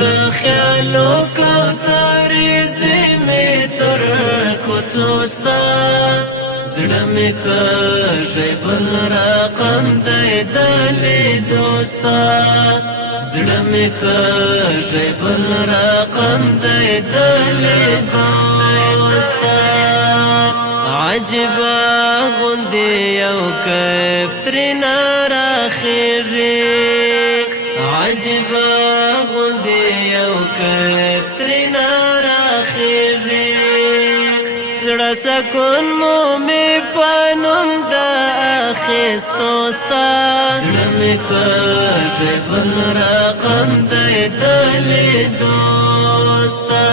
د خیالو کوترې زمې تر کوڅو ستا زړه مې تږی بل رقم دی د لیدو ستا زړه مې تږی بل رقم دی د لیدو ستا عجبه غوندې یو کیف ترېنه راخېږي عجبه غوندې یو کیف ترېنه راخېږي زړه سکون مو مې په نوم د اخیستو ستا زړه مې تږی بل رقم دی د لیدو ستا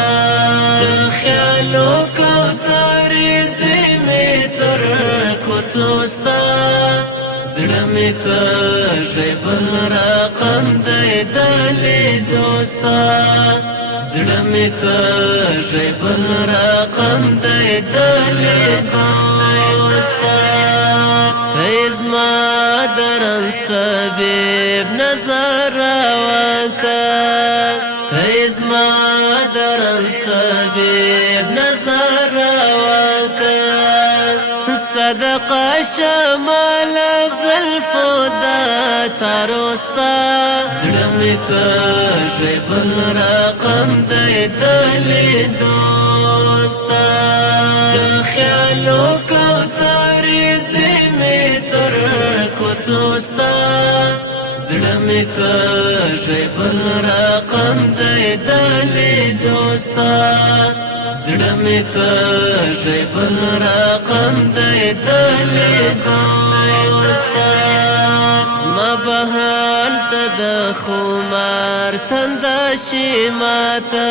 د خیالو کوترې زمې تر کوڅو ستا زړه مې تږی بل رقم دی د لیدو ستا زړه مې تږی بل رقم دی د لیدو ستا ته زما د رنځ طبیب نظر راوکړه ته زما د رنځ طبیب نظر راوکړه صدقه شمال زلفو د تارو ستا زړه مې تږی بل رقم دی د لیدو ستا د خیالو کوترې زمې تر کوڅو ستا زړه مې تږی بل رقم دی د لیدو ستا زړه مې تږی بل رقم دی د لیدو ستا زما به هلته د خمار تنده شي ماته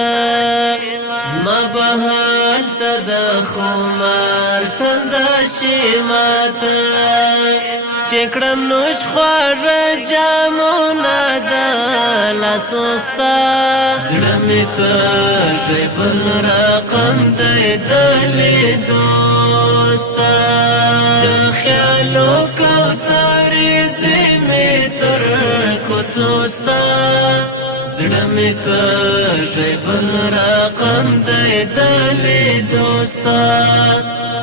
زما به هلته د خمار تنده شي ماته چې کړم نوش خواږه جامونه د لاسو ستا زړه مې تږی بل رقم دی د لیدو ستا د خیالو کوترې زمې تر کوڅو ستا زړه مې تږی بل رقم دی د لیدو ستا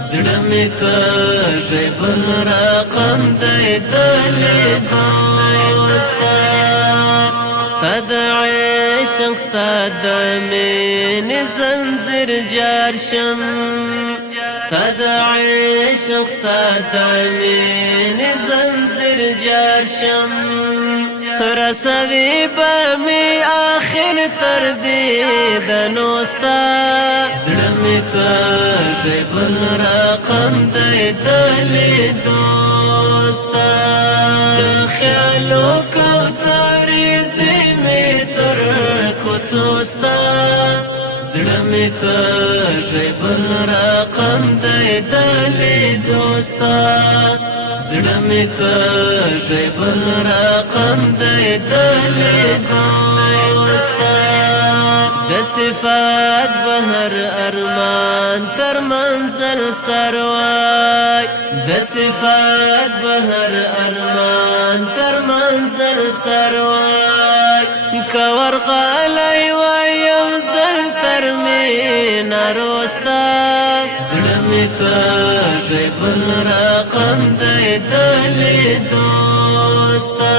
زړه مې تږی بل رقم دی د لیدو ستا ستا د عشق ستا د مینې زنځیر جار شم ستا د عشق ستا د مینې زنځیر جار شم رسوي به مې آخر تر دیدنو ستا زړه مې تږی بل رقم دی د لیدو ستا د خیالو کوترې زمې تر کوڅو ستا زړه مې تږی بل رقم دی د لیدو ستا زړه مې تږی بل رقم دی د لیدو ستا د صفات بهر ارمان تر منزل سروای د صفات بهر ارمان تر منزل سروای کور غلی وای یو زل تر مینا روستا زړه مې تږی بل رقم دی د لیدو ستا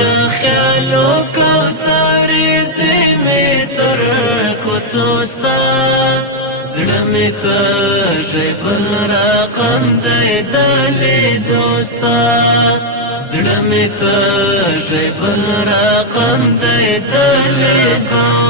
د خیالو کوترې زمې تر کوڅو ستا زړه مې تږی بل رقم دی د لیدو ستا زړه مې تږی بل رقم دی د لیدو